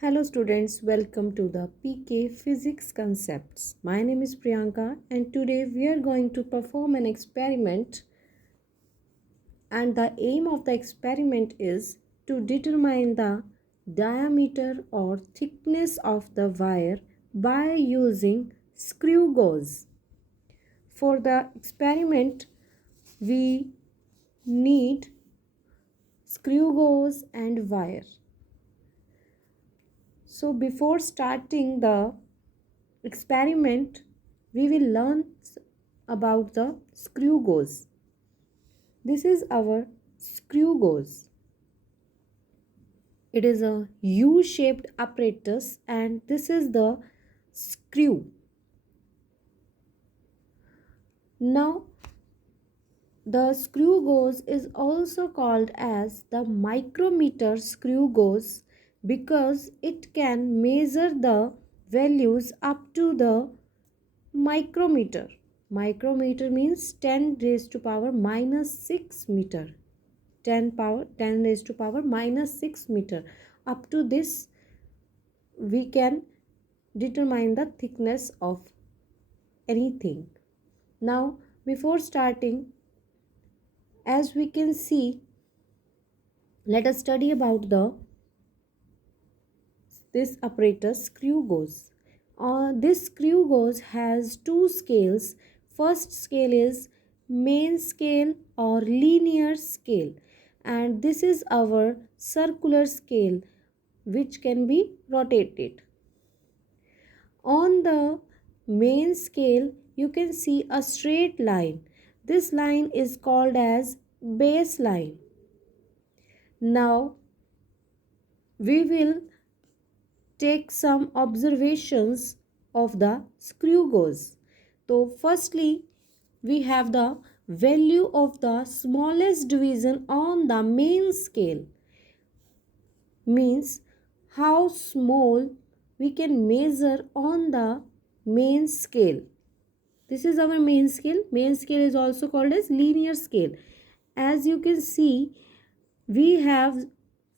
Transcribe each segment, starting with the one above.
Hello students, welcome to the PK Physics Concepts. My name is Priyanka and today we are going to perform an experiment, and the aim of the experiment is to determine the diameter or thickness of the wire by using screw gauge. For the experiment we need screw gauge and wire. So before starting the experiment, we will learn about the screw gauge. This is our screw gauge. It is a U-shaped apparatus and this is the screw. Now the screw gauge is also called as the micrometer screw gauge because it can measure the values up to the micrometer. Micrometer means 10 raised to power minus 6 meter. 10 raised to power minus 6 meter. Up to this we can determine the thickness of anything. Now before starting, as we can see, let us study about this apparatus screw gauge. This screw gauge has two scales. First scale is main scale or linear scale, and this is our circular scale which can be rotated. On the main scale you can see a straight line. This line is called as baseline. Now we will take some observations of the screw gauge. So firstly we have the value of the smallest division on the main scale, means how small we can measure on the main scale. This is our main scale. Main scale is also called as linear scale. As you can see, we have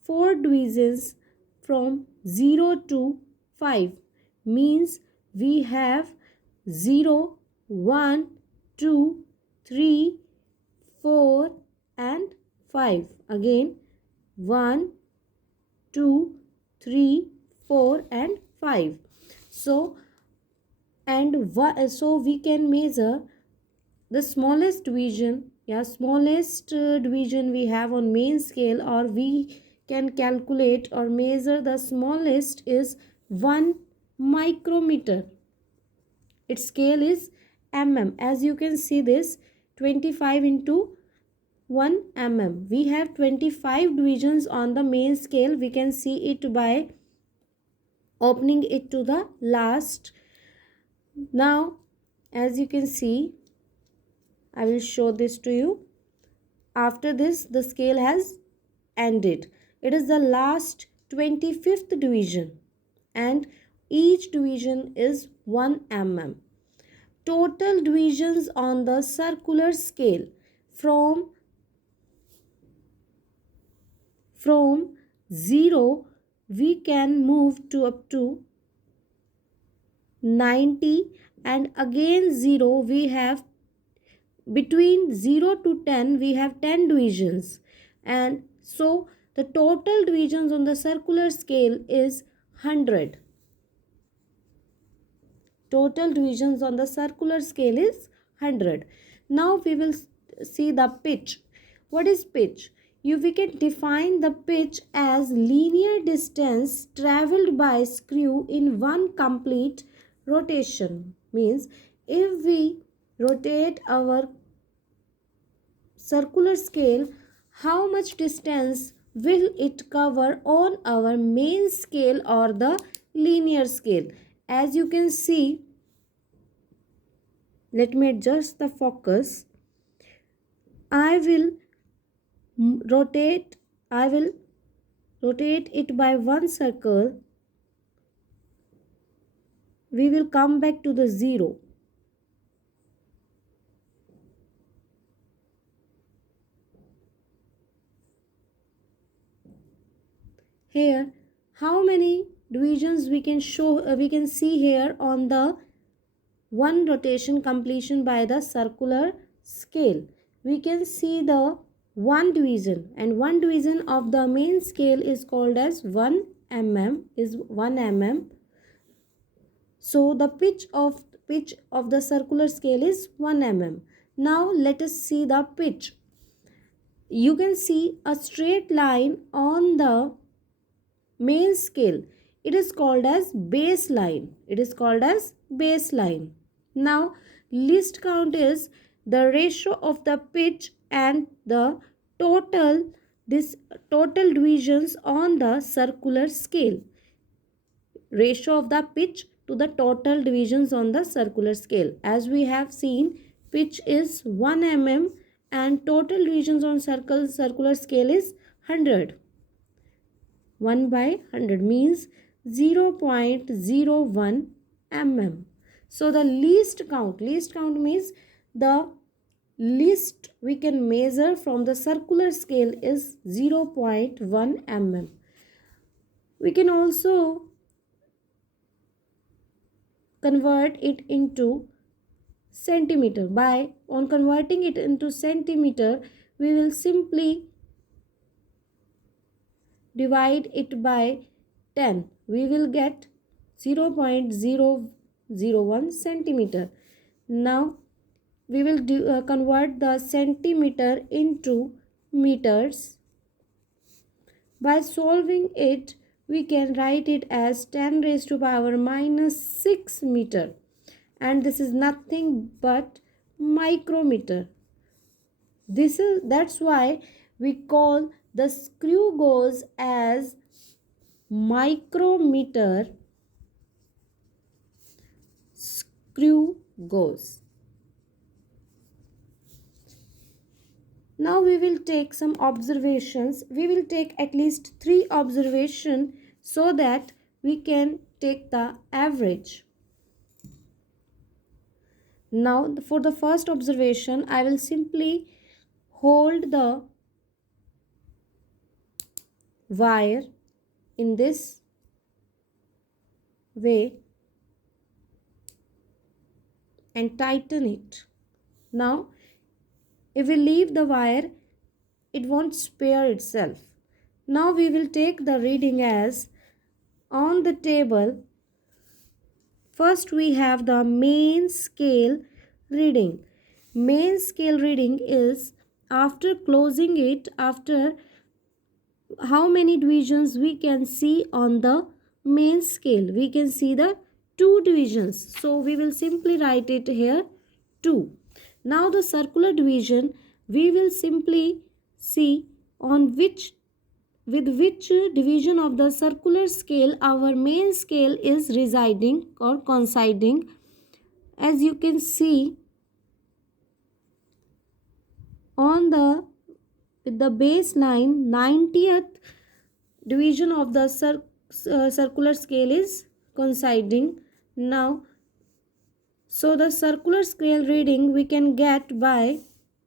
4 divisions from 0 to 5, means we have 0, 1, 2, 3, 4 and 5. Again 1, 2, 3, 4 and 5. So we can measure the smallest division, division we have on main scale, or we can calculate or measure the smallest is 1 micrometer. Its scale is mm. As you can see, this 25 into 1 mm. We have 25 divisions on the main scale. We can see it by opening it to the last. Now as you can see, I will show this to you. After this the scale has ended. It is the last 25th division and each division is 1 mm. Total divisions on the circular scale from 0 we can move to up to 90, and again 0 we have, between 0 to 10 we have 10 divisions, and so the total divisions on the circular scale is 100. Total divisions on the circular scale is 100. Now we will see the pitch. What is pitch? We can define the pitch as linear distance traveled by screw in one complete rotation. Means if we rotate our circular scale, how much distance will it cover on our main scale or the linear scale? As you can see, let me adjust the focus. I will rotate it by one circle. We will come back to the 0. Here, how many divisions we can we can see here on the one rotation completion by the circular scale. We can see the one division, and one division of the main scale is called as 1 mm. So the pitch of the circular scale is 1 mm. Now let us see the pitch. You can see a straight line on the main scale. It is called as baseline. Now least count is the ratio of the pitch and the total total divisions on the circular scale. Ratio of the pitch to the total divisions on the circular scale. As we have seen, pitch is 1 mm and total divisions on circular scale is 100. 1 by 100 means 0.01 mm. So the least count means the least we can measure from the circular scale is 0.1 mm. We can also convert it into centimeter. On converting it into centimeter, we will simply divide it by 10. We will get 0.001 centimeter. Now we will convert the centimeter into meters. By solving it, we can write it as 10 raised to power minus 6 meter, and this is nothing but micrometer. That's why we call the screw gauge as micrometer screw gauge. Now we will take some observations. We will take at least 3 observations so that we can take the average. Now for the first observation, I will simply hold the wire in this way and tighten it. Now if we leave the wire, it won't spare itself. Now we will take the reading as on the table. First we have the main scale reading. Main scale reading is after closing it, after how many divisions we can see on the main scale. We can see the 2 divisions. So we will simply write it here 2. Now the circular division, we will simply see on which division of the circular scale our main scale is residing or coinciding. As you can see on the baseline, 90th division of the circular scale is coinciding. Now so the circular scale reading we can get by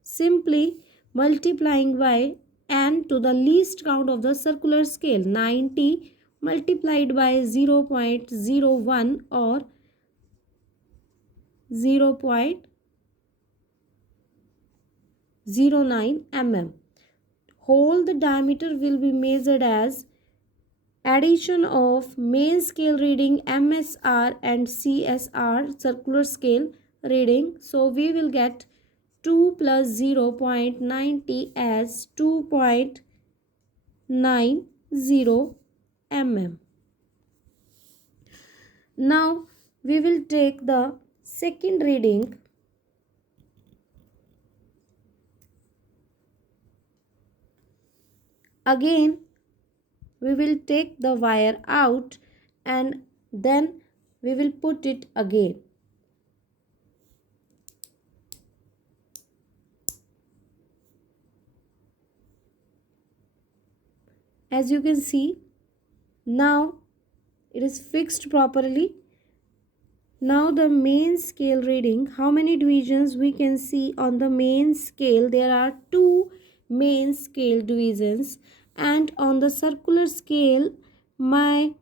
simply multiplying by n to the least count of the circular scale. 90 multiplied by 0.01 or 0.09 mm. Hole the diameter will be measured as addition of main scale reading MSR and CSR circular scale reading. So we will get 2 plus 0.90 as 2.90 mm. Now we will take the second reading. Again we will take the wire out and then we will put it again. As you can see, now it is fixed properly. Now the main scale reading, how many divisions we can see on the main scale? There are 2 main scale divisions, and on the circular scale my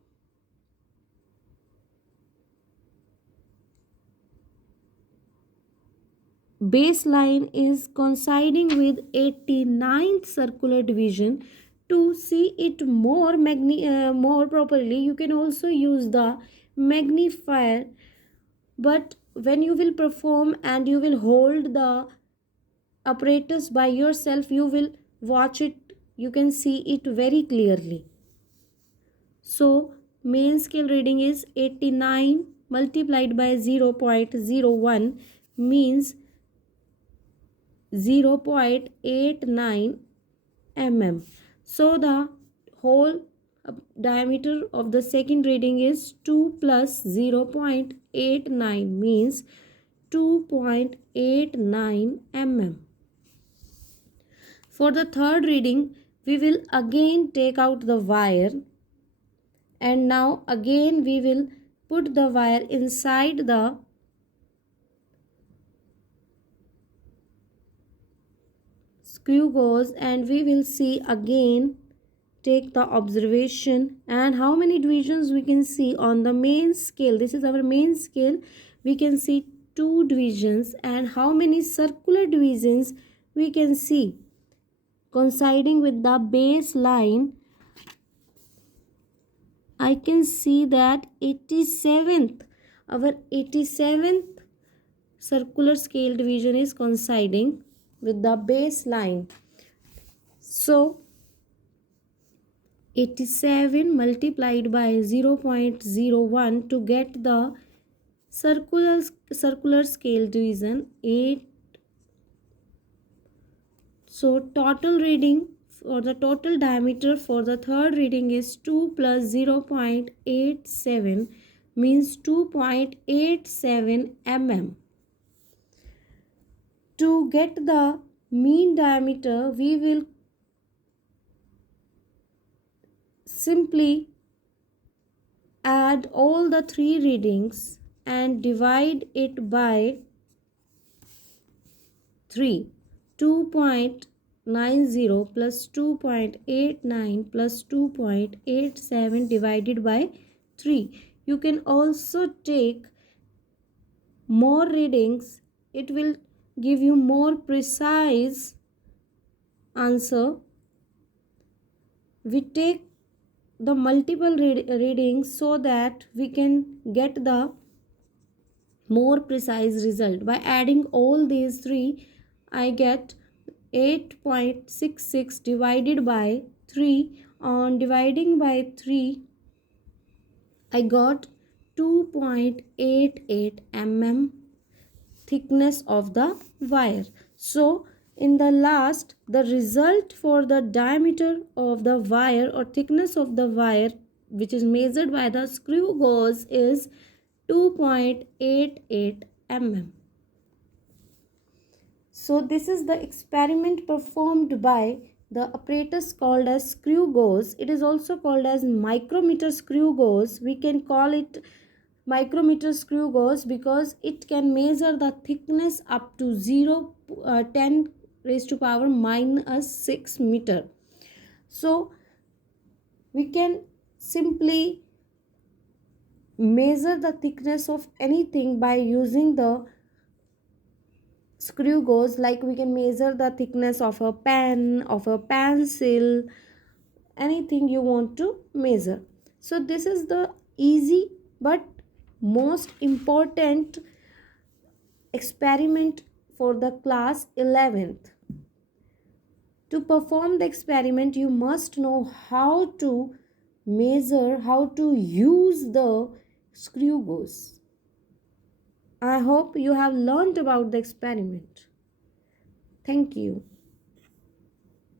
baseline is coinciding with 89th circular division. To see it more properly, you can also use the magnifier, but when you will perform and you will hold the apparatus by yourself, you will watch it, you can see it very clearly. So main scale reading is 89 multiplied by 0.01 means 0.89 mm. So the whole diameter of the second reading is 2 plus 0.89 means 2.89 mm. For the third reading, we will again take out the wire, and now again we will put the wire inside the screw gauze, and we will see again, take the observation, and how many divisions we can see on the main scale. This is our main scale. We can see 2 divisions, and how many circular divisions we can see coinciding with the baseline. I can see that 87th, our 87th circular scale division is coinciding with the baseline. So 87 multiplied by 0.01 to get the circular scale division 8. So total reading for the total diameter for the third reading is 2 plus 0.87 means 2.87 mm. To get the mean diameter, we will simply add all the 3 readings and divide it by 3. 2.90 plus 2.89 plus 2.87 divided by 3. You can also take more readings. It will give you more precise answer. We take the multiple readings so that we can get the more precise result. By adding all these 3, I get 8.66 divided by 3. On dividing by 3, I got 2.88 mm thickness of the wire. So in the last, the result for the diameter of the wire or thickness of the wire, which is measured by the screw gauge, is 2.88 mm. So this is the experiment performed by the apparatus called as screw gauge. It is also called as micrometer screw gauge. We can call it micrometer screw gauge because it can measure the thickness up to 10 raised to power minus 6 meter. So we can simply measure the thickness of anything by using the screw gauge. Like we can measure the thickness of a pen, of a pencil, anything you want to measure. So this is the easy but most important experiment for the class 11th. To perform the experiment, you must know how to measure, how to use the screw gauge. I hope you have learned about the experiment. Thank you.